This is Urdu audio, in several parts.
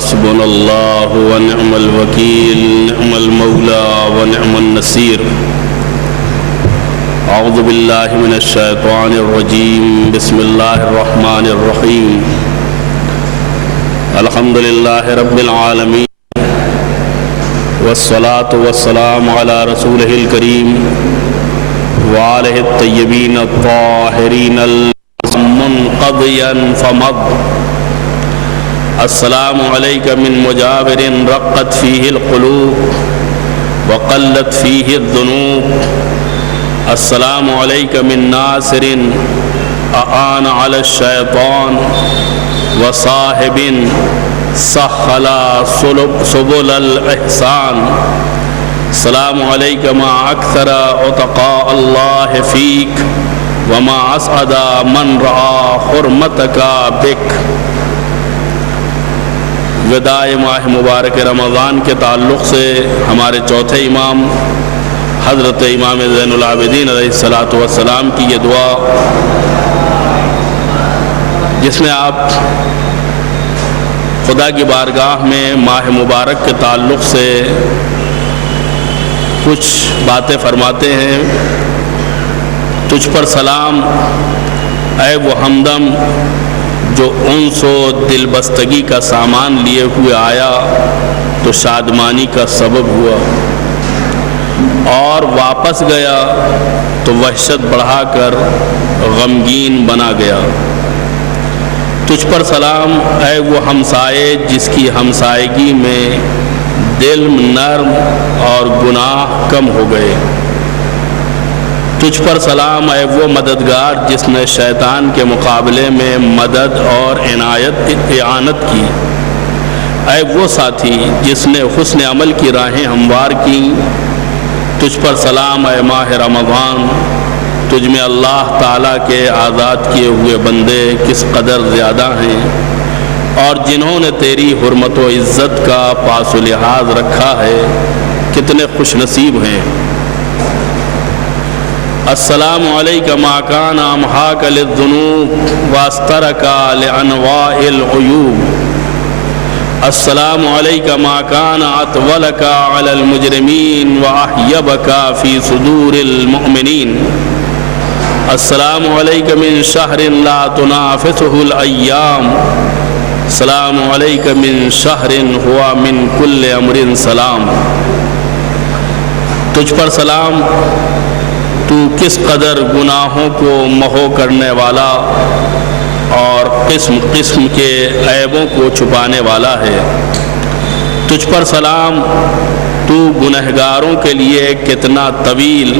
حسبنا اللہ ونعم الوکیل نعم المولا ونعم النصیر اعوذ باللہ من الشیطان الرجیم بسم اللہ الرحمن الرحیم الحمد للہ رب العالمین والصلاة والسلام علی رسولہ الکریم وآلہ الطیبین الطاہرین المنقضیا فمض السلام علیک من مجاور رقت فیہ القلوب وقلت فیہ الذنوب السلام علیک من ناصر اعان علی الشیطان وصاحب سخل سبل الاحسان السلام علیک ما اکثر عتقاء اللہ فیک وما اسعد من رعا حرمتک بک۔ وداع ماہ مبارک رمضان کے تعلق سے ہمارے چوتھے امام حضرت امام زین العابدین علیہ الصلاۃ والسلام کی یہ دعا، جس میں آپ خدا کی بارگاہ میں ماہ مبارک کے تعلق سے کچھ باتیں فرماتے ہیں۔ تجھ پر سلام اے وہ ہمدم جو انس و دل بستگی کا سامان لیے ہوئے آیا تو شادمانی کا سبب ہوا، اور واپس گیا تو وحشت بڑھا کر غمگین بنا گیا۔ تجھ پر سلام اے وہ ہمسائے جس کی ہمسائیگی میں دل نرم اور گناہ کم ہو گئے۔ تجھ پر سلام اے وہ مددگار جس نے شیطان کے مقابلے میں مدد اور اعانت کی۔ اے وہ ساتھی جس نے حسن عمل کی راہیں ہموار کی۔ تجھ پر سلام اے ماہ رمضان، تجھ میں اللہ تعالیٰ کے آزاد کیے ہوئے بندے کس قدر زیادہ ہیں، اور جنہوں نے تیری حرمت و عزت کا پاس و لحاظ رکھا ہے کتنے خوش نصیب ہیں۔ السلام علیک ما کان امحاک للذنوب واسترک لانواع العیوب السلام علیک ما کان اطولک علی المجرمین واحیبک فی صدور المؤمنین السلام علیک من شہر لا تنافسہ الایام السلام علیک من شہر ہوا من کل امر سلام۔ تجھ پر سلام تو کس قدر گناہوں کو محو کرنے والا اور قسم قسم کے عیبوں کو چھپانے والا ہے۔ تجھ پر سلام تو گنہگاروں کے لیے کتنا طویل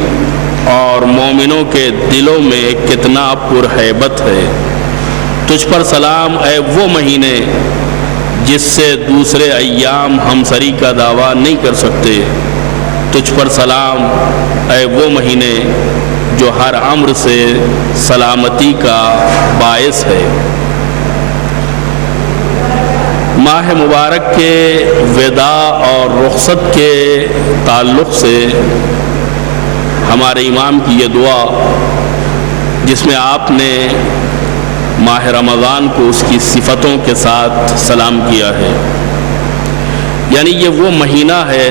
اور مومنوں کے دلوں میں کتنا پرہیبت ہے۔ تجھ پر سلام اے وہ مہینے جس سے دوسرے ایام ہمسری کا دعویٰ نہیں کر سکتے۔ تجھ پر سلام اے وہ مہینے جو ہر امر سے سلامتی کا باعث ہے۔ ماہ مبارک کے وداع اور رخصت کے تعلق سے ہمارے امام کی یہ دعا، جس میں آپ نے ماہ رمضان کو اس کی صفتوں کے ساتھ سلام کیا ہے، یعنی یہ وہ مہینہ ہے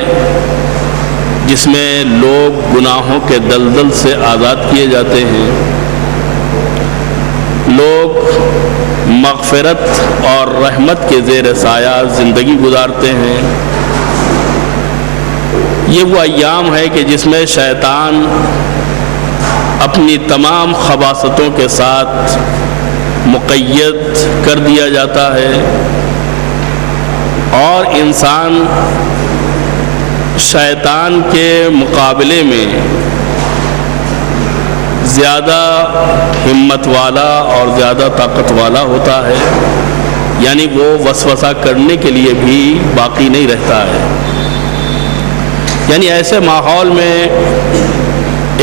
جس میں لوگ گناہوں کے دلدل سے آزاد کیے جاتے ہیں، لوگ مغفرت اور رحمت کے زیر سایہ زندگی گزارتے ہیں۔ یہ وہ ایام ہے کہ جس میں شیطان اپنی تمام خباثتوں کے ساتھ مقید کر دیا جاتا ہے، اور انسان شیطان کے مقابلے میں زیادہ ہمت والا اور زیادہ طاقت والا ہوتا ہے، یعنی وہ وسوسہ کرنے کے لیے بھی باقی نہیں رہتا ہے۔ یعنی ایسے ماحول میں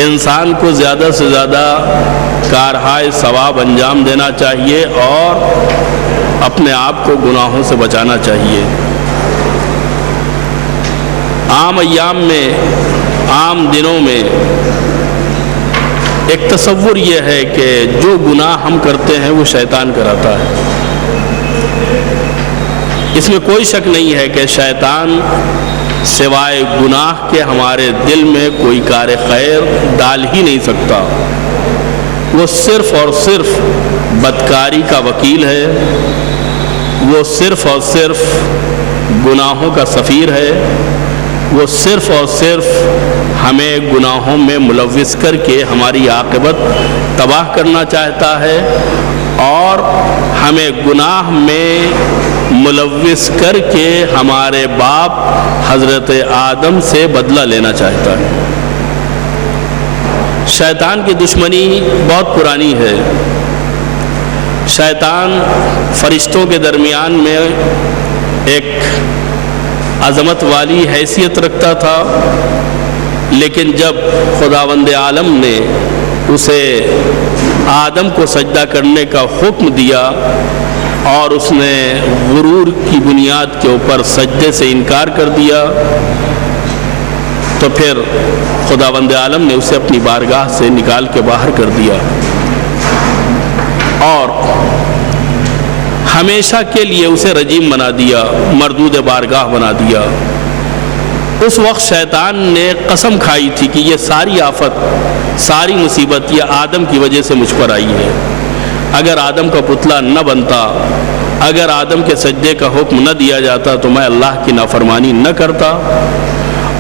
انسان کو زیادہ سے زیادہ کارہائے ثواب انجام دینا چاہیے اور اپنے آپ کو گناہوں سے بچانا چاہیے۔ عام ایام میں، عام دنوں میں ایک تصور یہ ہے کہ جو گناہ ہم کرتے ہیں وہ شیطان کراتا ہے، اس میں کوئی شک نہیں ہے کہ شیطان سوائے گناہ کے ہمارے دل میں کوئی کار خیر ڈال ہی نہیں سکتا۔ وہ صرف اور صرف بدکاری کا وکیل ہے، وہ صرف اور صرف گناہوں کا سفیر ہے، وہ صرف اور صرف ہمیں گناہوں میں ملوث کر کے ہماری عاقبت تباہ کرنا چاہتا ہے، اور ہمیں گناہ میں ملوث کر کے ہمارے باپ حضرت آدم سے بدلہ لینا چاہتا ہے۔ شیطان کی دشمنی بہت پرانی ہے۔ شیطان فرشتوں کے درمیان میں ایک عظمت والی حیثیت رکھتا تھا، لیکن جب خداوند عالم نے اسے آدم کو سجدہ کرنے کا حکم دیا اور اس نے غرور کی بنیاد کے اوپر سجدے سے انکار کر دیا، تو پھر خداوند عالم نے اسے اپنی بارگاہ سے نکال کے باہر کر دیا اور ہمیشہ کے لیے اسے رجیم بنا دیا، مردود بارگاہ بنا دیا۔ اس وقت شیطان نے قسم کھائی تھی کہ یہ ساری آفت، ساری مصیبت یہ آدم کی وجہ سے مجھ پر آئی ہے۔ اگر آدم کا پتلا نہ بنتا، اگر آدم کے سجدے کا حکم نہ دیا جاتا تو میں اللہ کی نافرمانی نہ کرتا،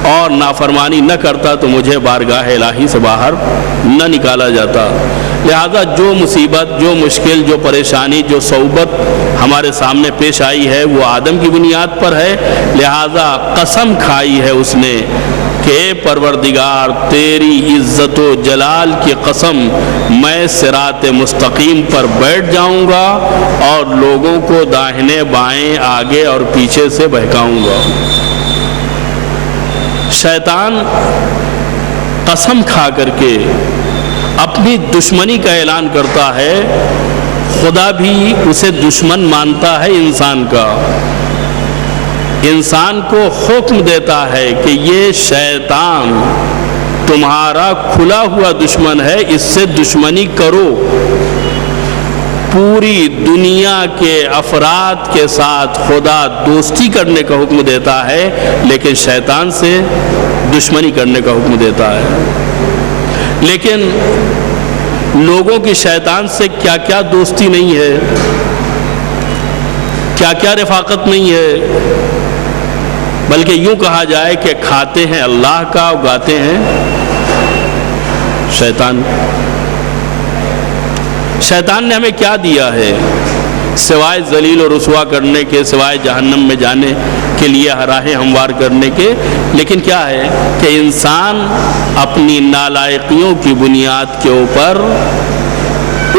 اور نافرمانی نہ کرتا تو مجھے بارگاہ الہی سے باہر نہ نکالا جاتا۔ لہذا جو مصیبت، جو مشکل، جو پریشانی، جو صعوبت ہمارے سامنے پیش آئی ہے وہ آدم کی بنیاد پر ہے۔ لہذا قسم کھائی ہے اس نے کہ پروردگار تیری عزت و جلال کی قسم، میں صراط مستقیم پر بیٹھ جاؤں گا اور لوگوں کو داہنے بائیں، آگے اور پیچھے سے بہکاؤں گا۔ شیطان قسم کھا کر کے اپنی دشمنی کا اعلان کرتا ہے، خدا بھی اسے دشمن مانتا ہے انسان کا، انسان کو حکم دیتا ہے کہ یہ شیطان تمہارا کھلا ہوا دشمن ہے، اس سے دشمنی کرو۔ پوری دنیا کے افراد کے ساتھ خدا دوستی کرنے کا حکم دیتا ہے، لیکن شیطان سے دشمنی کرنے کا حکم دیتا ہے۔ لیکن لوگوں کی شیطان سے کیا کیا دوستی نہیں ہے، کیا کیا رفاقت نہیں ہے، بلکہ یوں کہا جائے کہ کھاتے ہیں اللہ کا، اگاتے ہیں شیطان۔ شیطان نے ہمیں کیا دیا ہے سوائے ذلیل و رسوا کرنے کے، سوائے جہنم میں جانے کے لیے راہیں ہموار کرنے کے؟ لیکن کیا ہے کہ انسان اپنی نالائقیوں کی بنیاد کے اوپر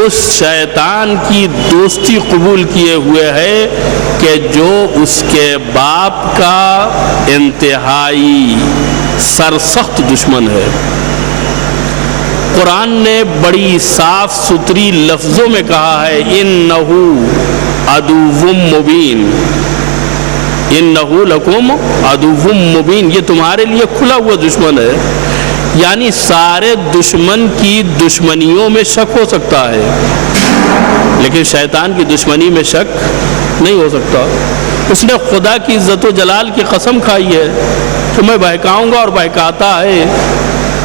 اس شیطان کی دوستی قبول کیے ہوئے ہے کہ جو اس کے باپ کا انتہائی سرسخت دشمن ہے۔ قرآن نے بڑی صاف ستھری لفظوں میں کہا ہے انہو عدو مبین، انہو لکم عدو مبین، یہ تمہارے لیے کھلا ہوا دشمن ہے۔ یعنی سارے دشمن کی دشمنیوں میں شک ہو سکتا ہے، لیکن شیطان کی دشمنی میں شک نہیں ہو سکتا۔ اس نے خدا کی عزت و جلال کی قسم کھائی ہے کہ میں بہکاؤں گا، اور بہکاتا ہے۔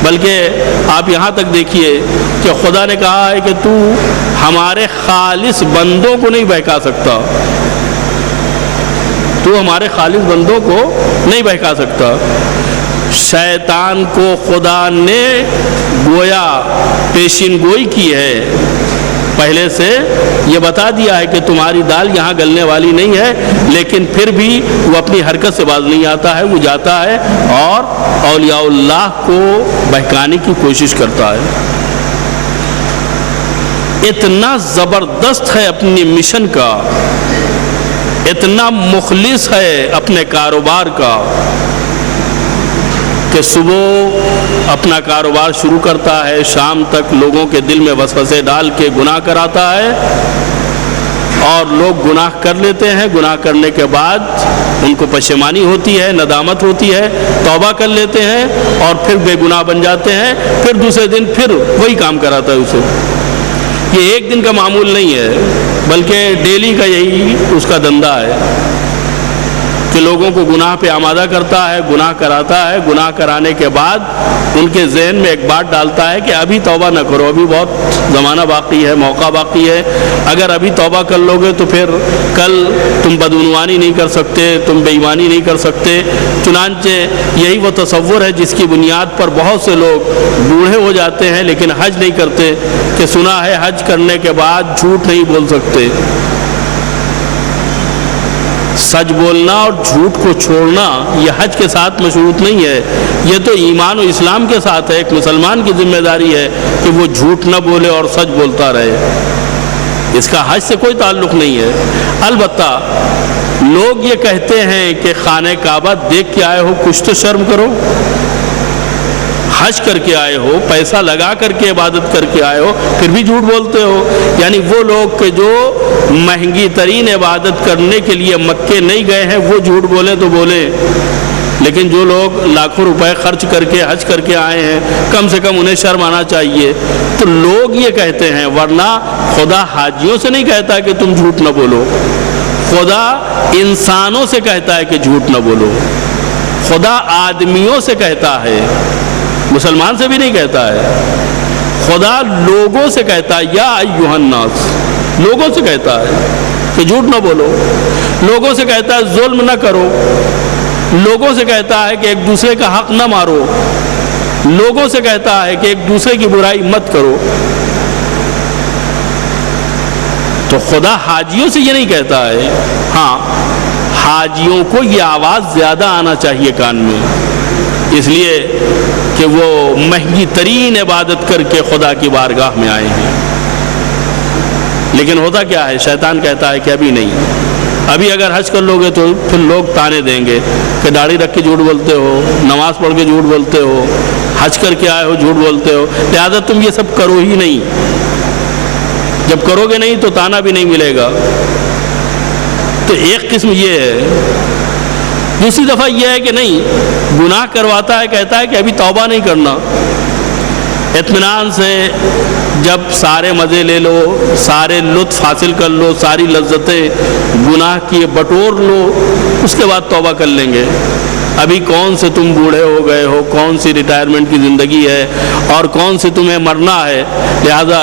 بلکہ آپ یہاں تک دیکھیے کہ خدا نے کہا ہے کہ تو ہمارے خالص بندوں کو نہیں بہکا سکتا، تو ہمارے خالص بندوں کو نہیں بہکا سکتا۔ شیطان کو خدا نے گویا پیشین گوئی کی ہے، پہلے سے یہ بتا دیا ہے کہ تمہاری دال یہاں گلنے والی نہیں ہے، لیکن پھر بھی وہ اپنی حرکت سے باز نہیں آتا ہے، وہ جاتا ہے اور اولیاء اللہ کو بہکانے کی کوشش کرتا ہے۔ اتنا زبردست ہے اپنی مشن کا، اتنا مخلص ہے اپنے کاروبار کا کہ صبح اپنا کاروبار شروع کرتا ہے، شام تک لوگوں کے دل میں وسوسے ڈال کے گناہ کراتا ہے، اور لوگ گناہ کر لیتے ہیں۔ گناہ کرنے کے بعد ان کو پشیمانی ہوتی ہے، ندامت ہوتی ہے، توبہ کر لیتے ہیں اور پھر بے گناہ بن جاتے ہیں۔ پھر دوسرے دن پھر وہی کام کراتا ہے اسے۔ یہ ایک دن کا معمول نہیں ہے، بلکہ ڈیلی کا یہی اس کا دھندا ہے۔ کہ لوگوں کو گناہ پہ آمادہ کرتا ہے، گناہ کراتا ہے، گناہ کرانے کے بعد ان کے ذہن میں ایک بات ڈالتا ہے کہ ابھی توبہ نہ کرو، ابھی بہت زمانہ باقی ہے، موقع باقی ہے، اگر ابھی توبہ کر لو گے تو پھر کل تم بدعنوانی نہیں کر سکتے، تم بے ایمانی نہیں کر سکتے۔ چنانچہ یہی وہ تصور ہے جس کی بنیاد پر بہت سے لوگ بوڑھے ہو جاتے ہیں لیکن حج نہیں کرتے، کہ سنا ہے حج کرنے کے بعد جھوٹ نہیں بول سکتے۔ سچ بولنا اور جھوٹ کو چھوڑنا یہ حج کے ساتھ مشروط نہیں ہے، یہ تو ایمان و اسلام کے ساتھ ہے۔ ایک مسلمان کی ذمہ داری ہے کہ وہ جھوٹ نہ بولے اور سچ بولتا رہے، اس کا حج سے کوئی تعلق نہیں ہے۔ البتہ لوگ یہ کہتے ہیں کہ خانہ کعبہ دیکھ کے آئے ہو، کچھ تو شرم کرو، حج کر کے آئے ہو، پیسہ لگا کر کے عبادت کر کے آئے ہو، پھر بھی جھوٹ بولتے ہو۔ یعنی وہ لوگ کہ جو مہنگی ترین عبادت کرنے کے لیے مکے نہیں گئے ہیں وہ جھوٹ بولیں تو بولیں، لیکن جو لوگ لاکھوں روپے خرچ کر کے حج کر کے آئے ہیں کم سے کم انہیں شرم آنا چاہیے۔ تو لوگ یہ کہتے ہیں، ورنہ خدا حاجیوں سے نہیں کہتا کہ تم جھوٹ نہ بولو، خدا انسانوں سے کہتا ہے کہ جھوٹ نہ بولو، خدا آدمیوں سے کہتا ہے، مسلمان سے بھی نہیں کہتا ہے، خدا لوگوں سے کہتا ہے، یا ایھا الناس، لوگوں سے کہتا ہے کہ جھوٹ نہ بولو، لوگوں سے کہتا ہے ظلم نہ کرو، لوگوں سے کہتا ہے کہ ایک دوسرے کا حق نہ مارو، لوگوں سے کہتا ہے کہ ایک دوسرے کی برائی مت کرو۔ تو خدا حاجیوں سے یہ نہیں کہتا ہے، ہاں حاجیوں کو یہ آواز زیادہ آنا چاہیے کان میں، اس لیے کہ وہ مہنگی ترین عبادت کر کے خدا کی بارگاہ میں آئے ہیں۔ لیکن ہوتا کیا ہے، شیطان کہتا ہے کہ ابھی نہیں، ابھی اگر حج کر لو گے تو پھر لوگ تانے دیں گے کہ داڑھی رکھ کے جھوٹ بولتے ہو، نماز پڑھ کے جھوٹ بولتے ہو، حج کر کے آئے ہو جھوٹ بولتے ہو، لہذا تم یہ سب کرو ہی نہیں۔ جب کرو گے نہیں تو تانا بھی نہیں ملے گا۔ تو ایک قسم یہ ہے۔ دوسری دفعہ یہ ہے کہ نہیں، گناہ کرواتا ہے، کہتا ہے کہ ابھی توبہ نہیں کرنا، اطمینان سے جب سارے مزے لے لو، سارے لطف حاصل کر لو، ساری لذتیں گناہ کی بٹور لو، اس کے بعد توبہ کر لیں گے۔ ابھی کون سے تم بوڑھے ہو گئے ہو، کون سی ریٹائرمنٹ کی زندگی ہے اور کون سے تمہیں مرنا ہے، لہذا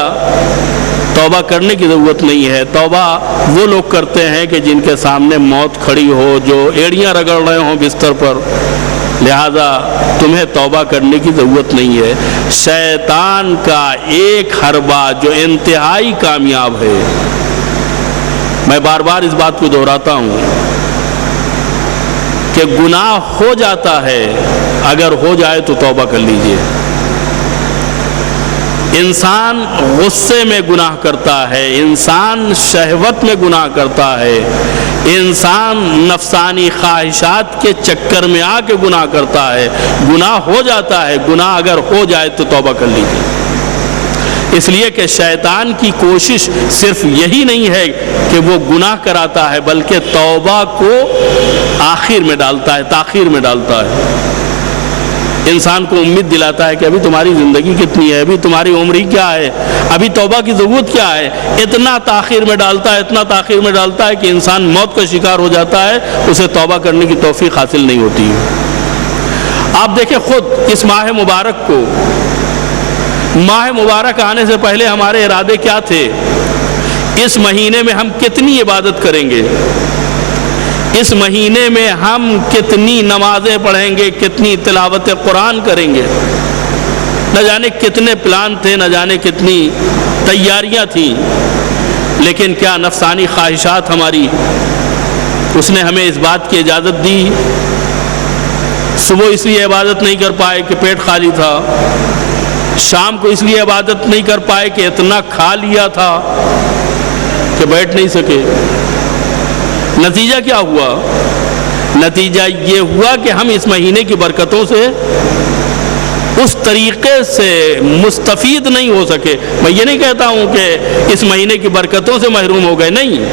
توبہ کرنے کی ضرورت نہیں ہے۔ توبہ وہ لوگ کرتے ہیں کہ جن کے سامنے موت کھڑی ہو، جو ایڑیاں رگڑ رہے ہوں بستر پر، لہذا تمہیں توبہ کرنے کی ضرورت نہیں ہے۔ شیطان کا ایک حربہ جو انتہائی کامیاب ہے، میں بار بار اس بات کو دہراتا ہوں کہ گناہ ہو جاتا ہے، اگر ہو جائے تو توبہ کر لیجئے۔ انسان غصے میں گناہ کرتا ہے، انسان شہوت میں گناہ کرتا ہے، انسان نفسانی خواہشات کے چکر میں آ کے گناہ کرتا ہے، گناہ ہو جاتا ہے۔ گناہ اگر ہو جائے تو توبہ کر لیجیے، اس لیے کہ شیطان کی کوشش صرف یہی نہیں ہے کہ وہ گناہ کراتا ہے، بلکہ توبہ کو آخر میں ڈالتا ہے، تاخیر میں ڈالتا ہے۔ انسان کو امید دلاتا ہے کہ ابھی تمہاری زندگی کتنی ہے، ابھی تمہاری عمر ہی کیا ہے، ابھی توبہ کی ضرورت کیا ہے۔ اتنا تاخیر میں ڈالتا ہے، اتنا تاخیر میں ڈالتا ہے کہ انسان موت کا شکار ہو جاتا ہے، اسے توبہ کرنے کی توفیق حاصل نہیں ہوتی۔ آپ دیکھیں خود اس ماہ مبارک کو، ماہ مبارک آنے سے پہلے ہمارے ارادے کیا تھے؟ اس مہینے میں ہم کتنی عبادت کریں گے، اس مہینے میں ہم کتنی نمازیں پڑھیں گے، کتنی تلاوت قرآن کریں گے، نہ جانے کتنے پلان تھے، نہ جانے کتنی تیاریاں تھیں۔ لیکن کیا نفسانی خواہشات ہماری، اس نے ہمیں اس بات کی اجازت دی؟ صبح اس لیے عبادت نہیں کر پائے کہ پیٹ خالی تھا، شام کو اس لیے عبادت نہیں کر پائے کہ اتنا کھا لیا تھا کہ بیٹھ نہیں سکے۔ نتیجہ کیا ہوا؟ نتیجہ یہ ہوا کہ ہم اس مہینے کی برکتوں سے اس طریقے سے مستفید نہیں ہو سکے۔ میں یہ نہیں کہتا ہوں کہ اس مہینے کی برکتوں سے محروم ہو گئے، نہیں،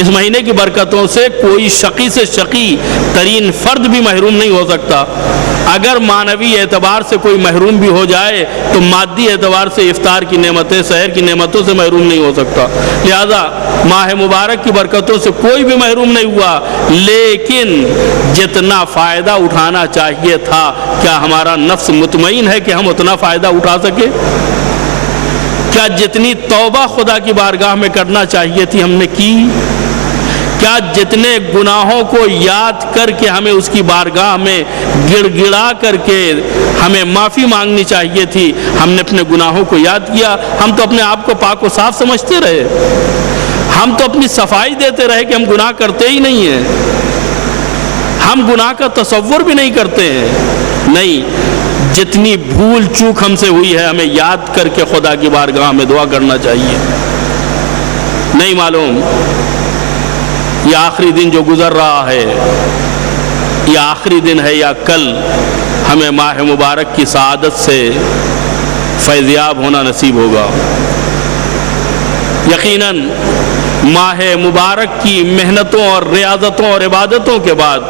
اس مہینے کی برکتوں سے کوئی شقی سے شقی ترین فرد بھی محروم نہیں ہو سکتا، اگر معنوی اعتبار سے کوئی محروم بھی ہو جائے تو مادی اعتبار سے افطار کی نعمتیں، سحر کی نعمتوں سے محروم نہیں ہو سکتا۔ لہذا ماہ مبارک کی برکتوں سے کوئی بھی محروم نہیں ہوا، لیکن جتنا فائدہ اٹھانا چاہیے تھا، کیا ہمارا نفس مطمئن ہے کہ ہم اتنا فائدہ اٹھا سکے؟ کیا جتنی توبہ خدا کی بارگاہ میں کرنا چاہیے تھی ہم نے کی؟ کیا جتنے گناہوں کو یاد کر کے ہمیں اس کی بارگاہ میں گڑ گڑا کر کے ہمیں معافی مانگنی چاہیے تھی، ہم نے اپنے گناہوں کو یاد کیا؟ ہم تو اپنے آپ کو پاک و صاف سمجھتے رہے، ہم تو اپنی صفائی دیتے رہے کہ ہم گناہ کرتے ہی نہیں ہیں، ہم گناہ کا تصور بھی نہیں کرتے ہیں۔ نہیں، جتنی بھول چوک ہم سے ہوئی ہے ہمیں یاد کر کے خدا کی بارگاہ میں دعا کرنا چاہیے۔ نہیں معلوم یہ آخری دن جو گزر رہا ہے، یہ آخری دن ہے یا کل ہمیں ماہ مبارک کی سعادت سے فیضیاب ہونا نصیب ہوگا۔ یقیناً ماہ مبارک کی محنتوں اور ریاضتوں اور عبادتوں کے بعد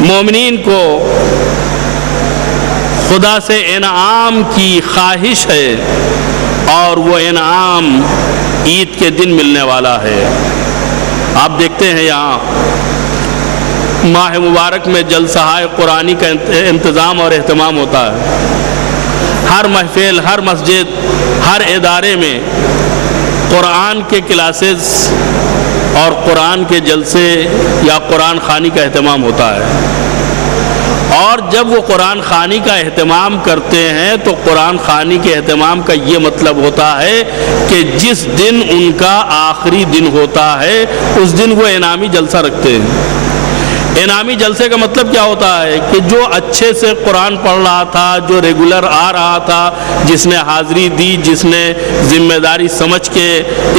مومنین کو خدا سے انعام کی خواہش ہے، اور وہ انعام عید کے دن ملنے والا ہے۔ آپ دیکھتے ہیں یہاں ماہ مبارک میں جلسہ قرآنی کا انتظام اور اہتمام ہوتا ہے۔ ہر محفل، ہر مسجد، ہر ادارے میں قرآن کے کلاسز اور قرآن کے جلسے یا قرآن خوانی کا اہتمام ہوتا ہے۔ اور جب وہ قرآن خوانی کا اہتمام کرتے ہیں تو قرآن خوانی کے اہتمام کا یہ مطلب ہوتا ہے کہ جس دن ان کا آخری دن ہوتا ہے اس دن وہ انعامی جلسہ رکھتے ہیں۔ انعامی جلسے کا مطلب کیا ہوتا ہے کہ جو اچھے سے قرآن پڑھ رہا تھا، جو ریگولر آ رہا تھا، جس نے حاضری دی، جس نے ذمہ داری سمجھ کے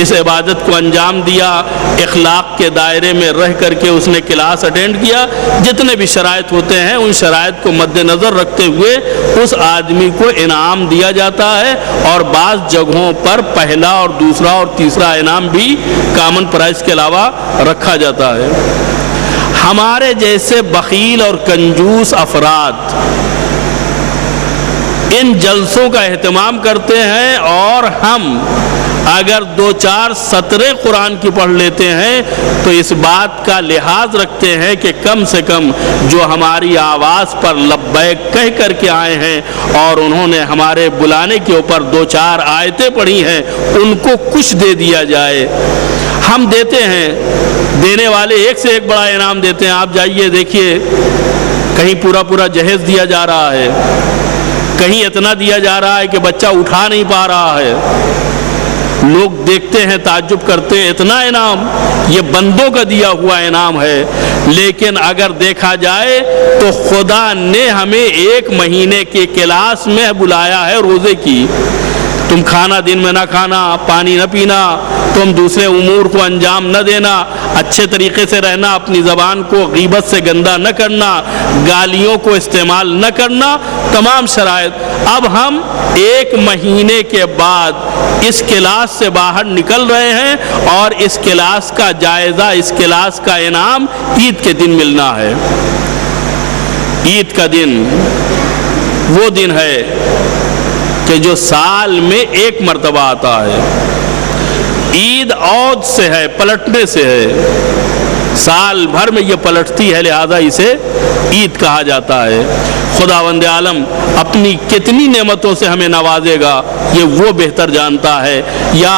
اس عبادت کو انجام دیا، اخلاق کے دائرے میں رہ کر کے اس نے کلاس اٹینڈ کیا، جتنے بھی شرائط ہوتے ہیں ان شرائط کو مد نظر رکھتے ہوئے اس آدمی کو انعام دیا جاتا ہے، اور بعض جگہوں پر پہلا اور دوسرا اور تیسرا انعام بھی کامن پرائز کے علاوہ رکھا جاتا ہے۔ ہمارے جیسے بخیل اور کنجوس افراد ان جلسوں کا اہتمام کرتے ہیں، اور ہم اگر 2-4 سطریں قرآن کی پڑھ لیتے ہیں تو اس بات کا لحاظ رکھتے ہیں کہ کم سے کم جو ہماری آواز پر لبیک کہہ کر کے آئے ہیں اور انہوں نے ہمارے بلانے کے اوپر 2-4 آیتیں پڑھی ہیں، ان کو کچھ دے دیا جائے۔ ہم دیتے ہیں، دینے والے ایک سے ایک بڑا انعام دیتے ہیں۔ آپ جائیے دیکھیے، کہیں پورا جہیز دیا جا رہا ہے، کہیں اتنا دیا جا رہا ہے کہ بچہ اٹھا نہیں پا رہا ہے۔ لوگ دیکھتے ہیں، تعجب کرتے ہیں، اتنا انعام، یہ بندوں کا دیا ہوا انعام ہے۔ لیکن اگر دیکھا جائے تو خدا نے ہمیں 1 مہینے کے کلاس میں بلایا ہے روزے کی۔ تم کھانا دن میں نہ کھانا، پانی نہ پینا، تم دوسرے امور کو انجام نہ دینا، اچھے طریقے سے رہنا، اپنی زبان کو غیبت سے گندا نہ کرنا، گالیوں کو استعمال نہ کرنا، تمام شرائط۔ اب ہم 1 مہینے کے بعد اس کلاس سے باہر نکل رہے ہیں، اور اس کلاس کا جائزہ، اس کلاس کا انعام عید کے دن ملنا ہے۔ عید کا دن وہ دن ہے کہ جو سال میں 1 مرتبہ آتا ہے۔ عید عود سے ہے، پلٹنے سے ہے، سال بھر میں یہ پلٹتی ہے، لہذا اسے عید کہا جاتا ہے۔ خداوند عالم اپنی کتنی نعمتوں سے ہمیں نوازے گا یہ وہ بہتر جانتا ہے، یا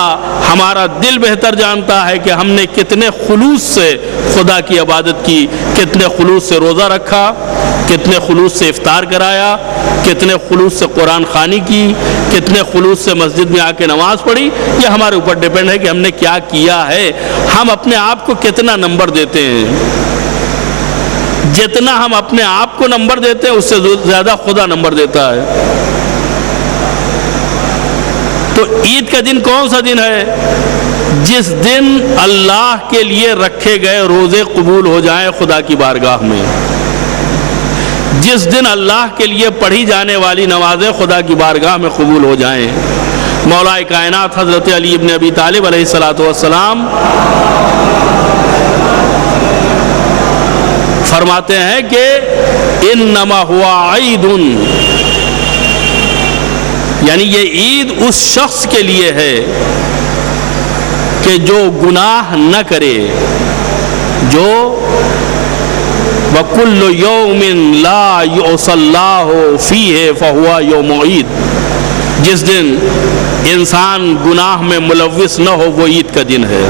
ہمارا دل بہتر جانتا ہے کہ ہم نے کتنے خلوص سے خدا کی عبادت کی، کتنے خلوص سے روزہ رکھا، کتنے خلوص سے افطار کرایا، کتنے خلوص سے قرآن خوانی کی، کتنے خلوص سے مسجد میں آ کے نماز پڑھی۔ یہ ہمارے اوپر ڈیپینڈ ہے کہ ہم نے کیا کیا ہے، ہم اپنے آپ کو کتنا نمبر دیتے ہیں۔ جتنا ہم اپنے آپ کو نمبر دیتے ہیں اس سے زیادہ خدا نمبر دیتا ہے۔ تو عید کا دن کون سا دن ہے؟ جس دن اللہ کے لیے رکھے گئے روزے قبول ہو جائیں خدا کی بارگاہ میں، جس دن اللہ کے لیے پڑھی جانے والی نمازیں خدا کی بارگاہ میں قبول ہو جائیں۔ مولا کائنات حضرت علی ابن ابی طالب علیہ السلام فرماتے ہیں کہ انما ہوا عید، یعنی یہ عید اس شخص کے لیے ہے کہ جو گناہ نہ کرے، جو وَكُلُّ يَوْمٍ لَا يُعْصَى اللَّهُ فِيهِ فَهُوَ يَوْمُ عید، جس دن انسان گناہ میں ملوث نہ ہو وہ عید کا دن ہے۔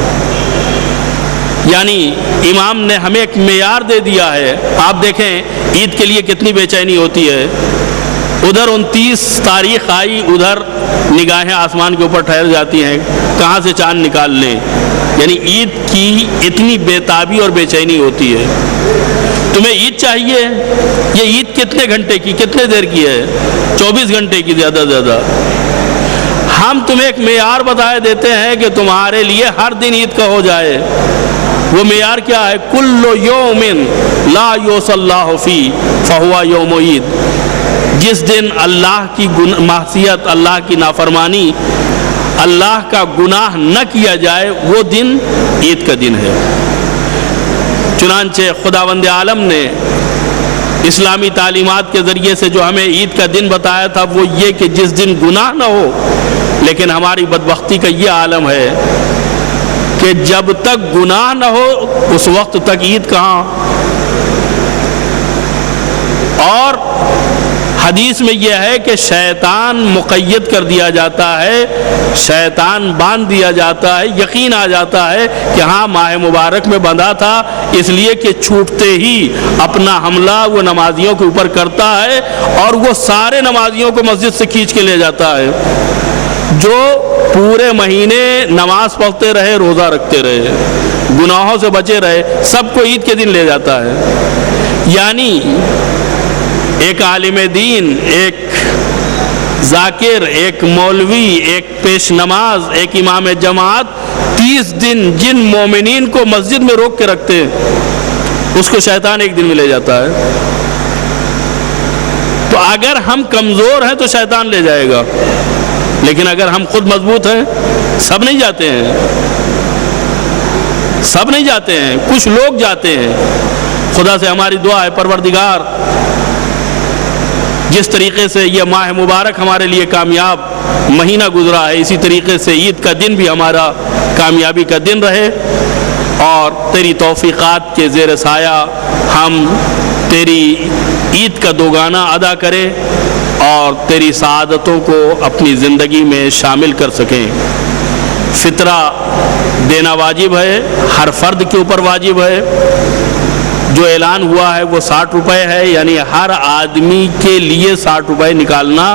یعنی امام نے ہمیں ایک معیار دے دیا ہے۔ آپ دیکھیں عید کے لیے کتنی بے چینی ہوتی ہے، ادھر 29 تاریخ آئی، ادھر نگاہیں آسمان کے اوپر ٹھہر جاتی ہیں کہاں سے چاند نکال لیں، یعنی عید کی اتنی بے تابی اور بے چینی ہوتی ہے۔ تمہیں عید چاہیے، یہ عید کتنے گھنٹے کی، کتنے دیر کی ہے؟ 24 گھنٹے کی زیادہ زیادہ۔ ہم تمہیں ایک معیار بتائے دیتے ہیں کہ تمہارے لیے ہر دن عید کا ہو جائے۔ وہ معیار کیا ہے؟ کل یوم لا یوصی اللہ فی فہو یوم عید، جس دن اللہ کی معصیت، اللہ کی نافرمانی، اللہ کا گناہ نہ کیا جائے وہ دن عید کا دن ہے۔ چنانچہ خداوند عالم نے اسلامی تعلیمات کے ذریعے سے جو ہمیں عید کا دن بتایا تھا وہ یہ کہ جس دن گناہ نہ ہو، لیکن ہماری بدبختی کا یہ عالم ہے کہ جب تک گناہ نہ ہو اس وقت تک عید کہاں۔ اور حدیث میں یہ ہے کہ شیطان مقید کر دیا جاتا ہے، شیطان باندھ دیا جاتا ہے، یقین آ جاتا ہے کہ ہاں ماہ مبارک میں بندھا تھا، اس لیے کہ چھوٹتے ہی اپنا حملہ وہ نمازیوں کے اوپر کرتا ہے اور وہ سارے نمازیوں کو مسجد سے کھینچ کے لے جاتا ہے، جو پورے مہینے نماز پڑھتے رہے، روزہ رکھتے رہے، گناہوں سے بچے رہے، سب کو عید کے دن لے جاتا ہے۔ یعنی ایک عالم دین، ایک ذاکر، ایک مولوی، ایک پیش نماز، ایک امام جماعت 30 دن جن مومنین کو مسجد میں روک کے رکھتے ہیں اس کو شیطان ایک دن میں لے جاتا ہے۔ تو اگر ہم کمزور ہیں تو شیطان لے جائے گا، لیکن اگر ہم خود مضبوط ہیں، سب نہیں جاتے ہیں، سب نہیں جاتے ہیں، کچھ لوگ جاتے ہیں۔ خدا سے ہماری دعا ہے پروردگار جس طریقے سے یہ ماہ مبارک ہمارے لیے کامیاب مہینہ گزرا ہے، اسی طریقے سے عید کا دن بھی ہمارا کامیابی کا دن رہے، اور تیری توفیقات کے زیر سایہ ہم تیری عید کا دوگانہ ادا کریں اور تیری سعادتوں کو اپنی زندگی میں شامل کر سکیں۔ فطرہ دینا واجب ہے، ہر فرد کے اوپر واجب ہے۔ جو اعلان ہوا ہے وہ 60 روپے ہے، یعنی ہر آدمی کے لیے 60 روپے نکالنا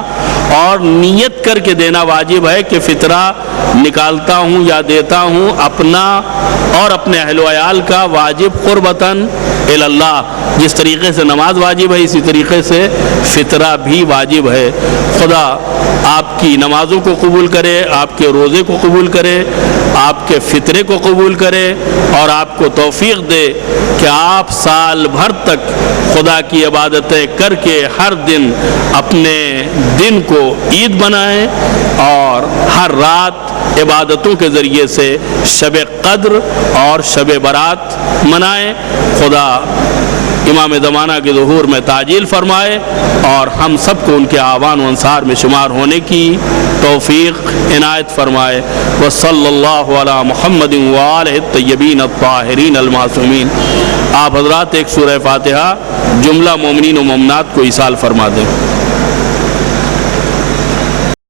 اور نیت کر کے دینا واجب ہے کہ فطرہ نکالتا ہوں یا دیتا ہوں اپنا اور اپنے اہل و عیال کا واجب قربتاً اللہ۔ جس طریقے سے نماز واجب ہے اسی طریقے سے فطرہ بھی واجب ہے۔ خدا آپ کی نمازوں کو قبول کرے، آپ کے روزے کو قبول کرے، آپ کے فطرے کو قبول کرے اور آپ کو توفیق دے کہ آپ سال بھر تک خدا کی عبادتیں کر کے ہر دن اپنے دن کو عید بنائیں اور ہر رات عبادتوں کے ذریعے سے شب قدر اور شب برات منائیں۔ خدا امام زمانہ کے ظہور میں تعجیل فرمائے اور ہم سب کو ان کے آوان و انصار میں شمار ہونے کی توفیق عنایت فرمائے۔ وصلی اللہ علی محمد وآلہ الطیبین الطاہرین المعصومین۔ آپ حضرات ایک سورہ فاتحہ جملہ مومنین و مومنات کو ایصال فرما دیں۔